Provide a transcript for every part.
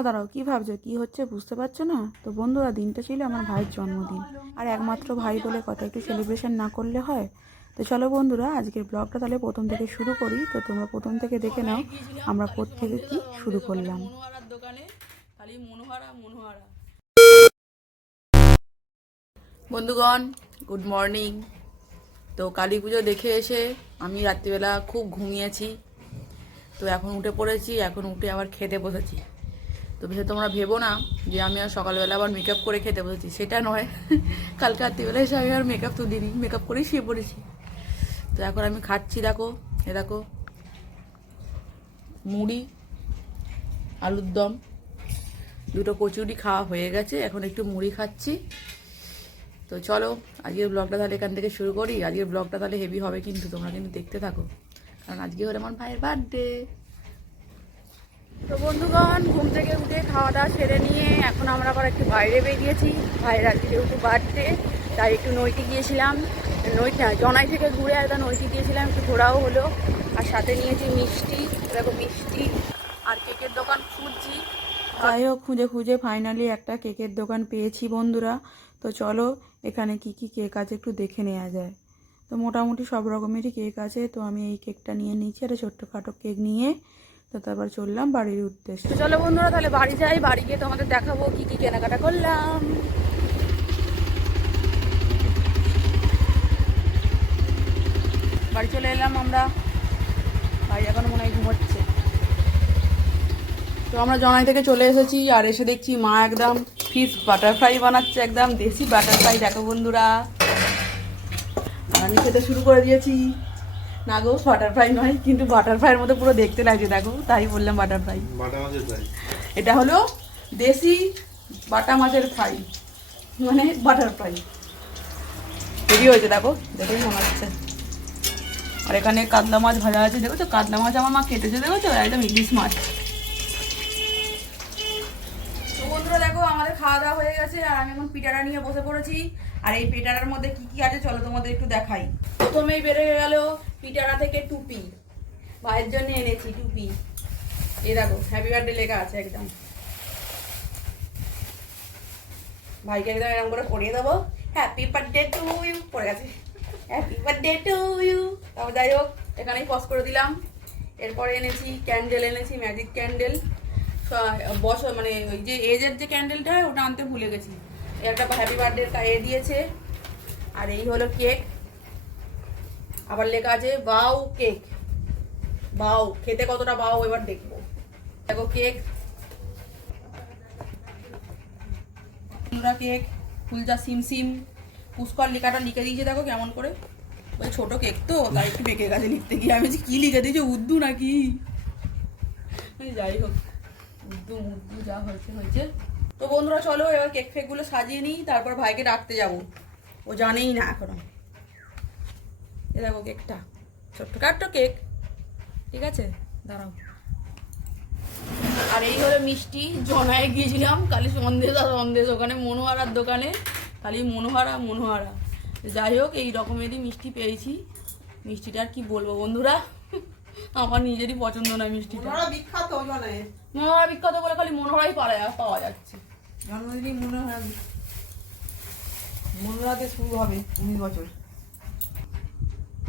দাঁড়াও দাঁড়াও কি ভাবছ? কি হচ্ছে বুঝতে পারছ না? তো বন্ধুরা দিনটা ছিল আমার ভাইয়ের জন্মদিন। আর একমাত্র ভাই বলে কথা একটু সেলিব্রেশন না করলে হয়? তো চলো বন্ধুরা আজকের ব্লগটা তাহলে প্রথম থেকে শুরু করি। তো তোমরা প্রথম থেকে দেখে নাও আমরা থেকে কি শুরু করলাম। দোকানে খালি মনোহারা মনোহারা। বন্ধুগণ গুড মর্নিং তো কালী পুজো দেখে এসে আমি রাত্রিবেলা খুব ঘুমিয়েছি। তো এখন উঠে পড়েছি এখন উঠে আবার খেতে বসেছি। তো ভেবে তোমরা ভেবো না যে আমি আর সকালবেলা আবার মেকআপ করে খেতে বসেছি। সেটা নয়। কালকে রাত্রিবেলা এসে আমি আর মেকআপ তো দিইনি মেকআপ করেই শুয়ে পড়েছি। তো এখন আমি খাচ্ছি, দেখো। এ দেখো। মুড়ি, আলুর দম, দুটো কচুরি খাওয়া হয়ে গেছে। এখন একটু মুড়ি খাচ্ছি। তো চলো, আজকের ব্লগটা তাহলে এখান থেকে শুরু করি। আজকের ব্লগটা তাহলে হেভি হবে কিন্তু, তোমরা কিন্তু দেখতে থাকো। কারণ আজকে হলো আমার ভাইয়ের বার্থডে তো বন্ধুগণ, ঘুম থেকে উঠে খাওয়া দাওয়া সেরে নিয়ে এখন আমরা আবার একটু বাইরে বেরিয়েছি। ভাইয়ের আজকে যেহেতু বার্থডে তাই একটু নইতে গিয়েছিলাম। নই জনাই থেকে ঘুরে একদম নইতে গিয়েছিলাম, একটু ঘোরাও হলো। আর সাথে নিয়েছি মিষ্টি, দেখো মিষ্টি আর কেকের দোকান খুঁজছি। যাই হোক, খুঁজে খুঁজে ফাইনালি একটা কেকের দোকান পেয়েছি বন্ধুরা। তো চলো, এখানে কি কি কেক আছে একটু দেখে নেওয়া যায়। তো মোটামুটি সব রকমেরই কেক আছে। তো আমি এই কেকটা নিয়ে নিচ্ছি একটা ছোট্টখাটো কেক নিয়ে। তো তারপর চললাম বাড়ির উদ্দেশ্যে। চলো বন্ধুরা, তাহলে বাড়ি যাই, বাড়ি গিয়ে তোমাদের দেখাবো কি কি কেনাকাটা করলাম। বাড়ি চলে এলাম আমরা। ভাই এখন মনে হয় ঘুমোচ্ছে। তো আমরা জনাই থেকে চলে এসেছি আর এসে দেখছি মা একদম ফিশ বাটারফ্লাই বানাচ্ছে একদম দেশি বাটারফ্লাই দেখো বন্ধুরা আমি খেতে শুরু করে দিয়েছি। না গো বাটারফ্রাই নয় কিন্তু বাটারফ্রাইয়ের মতো পুরো দেখতে লাগছে দেখো তাই বললাম বাটারফ্রাই বাটা মাছের এটা হলো দেশি বাটা মাছের ফ্রাই মানে বাটার ফ্রাই হেভি হয়েছে দেখো দেখেই মনে হচ্ছে। আর এখানে কাতলা মাছ ভাজা আছে দেখো তো কাতলা মাছ আমার মা কেটেছে দেখো তো একদম ইলিশ মাছ। বন্ধুরা দেখো আমাদের খাওয়া দাওয়া হয়ে গেছে আর আমি এখন পিঠাটা নিয়ে বসে পড়েছি। আর এই পেটারার মধ্যে কি কি আছে চলো তোমাদের একটু দেখাই। প্রথমেই বেড়ে গেল পিঠাটা থেকে টুপি। ভাইয়ের জন্য এনেছি টুপি। এই দেখো হ্যাপি বার্থডে লেখা আছে একদম। ভাইকে একদম এরকম করে পড়িয়ে দেবো। হ্যাপি বার্থডে টু ইউ পড়ে গেছে। হ্যাপি বার্থডে টু ইউ তারপর যাই হোক, এখানেই পজ করে দিলাম। এরপরে এনেছি ক্যান্ডেল এনেছি ম্যাজিক ক্যান্ডেল বছর মানে ওই যে এজের যে ক্যান্ডেলটা হয়, ওটা আনতে ভুলে গেছি। একটা হ্যাপি বার্থডে এ দিয়েছে। আর এই হলো কেক আবার লেখা আছে বাউ কেক বাউ খেতে কতটা বাউ এবার দেখব। দেখো কেক কেক ফুলজা সিম সিম পুষ্কর লেখাটা লিখে দিয়েছে, দেখো কেমন করে। ওই ছোট কেক তো, তাই একটু বেঁকে গেছে লিখতে গিয়ে। আমি কি লিখে দিয়েছে, উর্দু নাকি? যাই হোক, উর্দু উর্দু যা হয়েছে হয়েছে। তো বন্ধুরা চলো এবার কেক ফেকগুলো সাজিয়ে নিই তারপর ভাইকে ডাকতে যাব। ও জানেই না এখনও। এ দেখো কেকটা ছোট্ট ছোট্টখাট্ট কেক ঠিক আছে? দাঁড়াও। আর এই হলো মিষ্টি জনায় গিয়েছিলাম কালি সন্দেশ আর সন্দেশ ওখানে মনোহারার দোকানে। খালি মনোহারা মনোহারা। যাই হোক এই রকমেরই মিষ্টি পেয়েছি। মিষ্টিটা আর কি বলব বন্ধুরা? আমার নিজেরই পছন্দ না মিষ্টিটা। বিখ্যাত মনোহরা বিখ্যাত বলে খালি মনোহরাই পাওয়া যাচ্ছে। জন্মদিনই মনে হয় মনোরাতে শুরু হবে উনিশ বছর।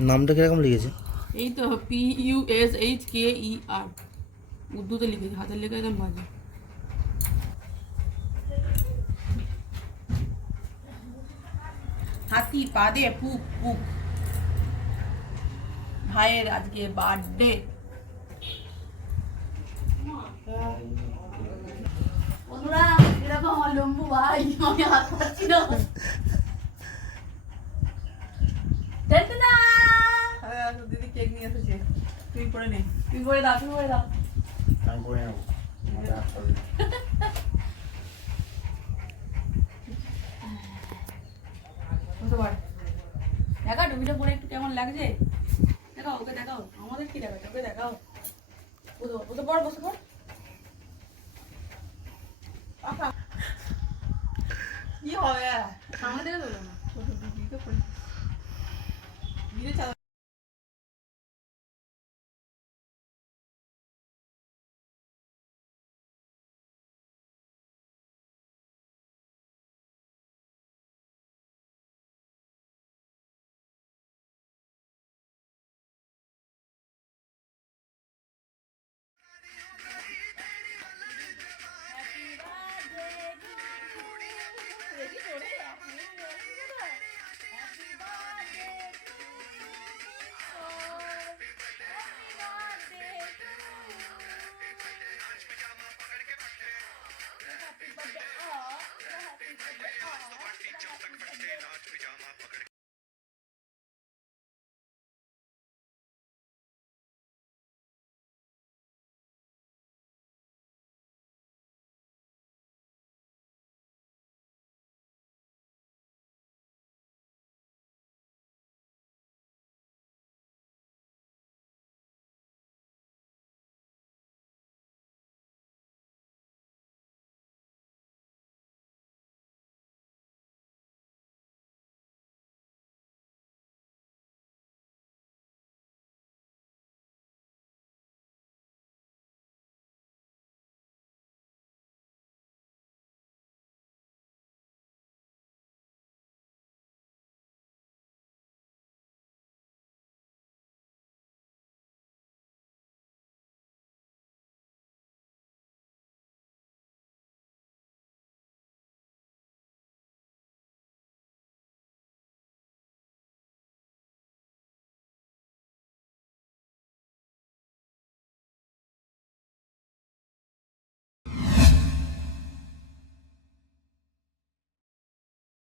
নামটা কীরকম লিখেছে? এই তো P U S H K E R উর্দুতে লিখেছে হাতের লেখা একদম বাজে। হাতি পাদে পুক পুক। ভাইয়ের আজকে বার্থডে বন্ধুরা লম্বু ভাই আমি হাত পাচ্ছি না দিদি কেক নিয়ে এসেছে তুই করে নে তুমি করে দাও তুমি করে দাও আমি করে নেব দেখা টুপিটা পরে একটু কেমন লাগছে দেখাও ওকে দেখাও আমাদের কি দেখাচ্ছে ওকে দেখাও পড়, বসে পড় বসে পড় কি হবে সামনে থেকে তোলো না চাঁদা जो तक बचते पजामा पकड़